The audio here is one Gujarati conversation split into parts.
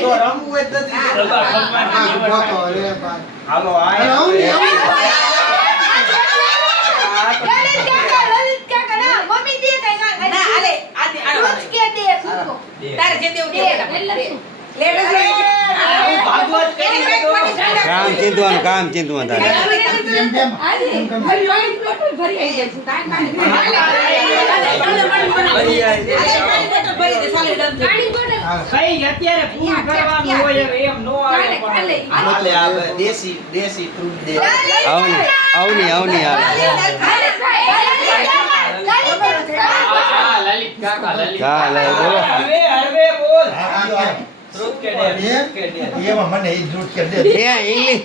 તો રમવું જ નથી. હાલો કામ ચિંતવાનું તારે અત્યારે પૂરું કરવાનું હોય એમ નો આવે દેશી ફ્રૂટ દે આવની હાલ લલિત કાકા ચાલ બોલો હરવે બોલ ફ્રૂટ કે દે એમાં મને ઈ ફ્રૂટ કે દે એ ઇંગ્લિશ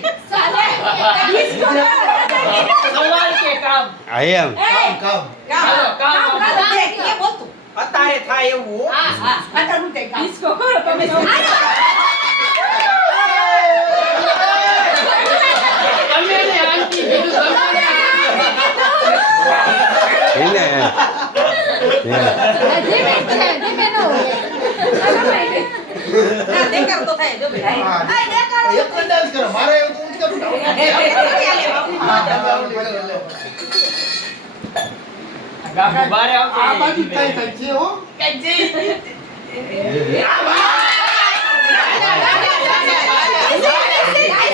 સવાલ કે કામ એમ કામ અત્યારે થાય એવું એક ડાન્સ કરો મારે એવું તો કરું ગાગા બારે આવશે આ બાજુ થાય છે હો આ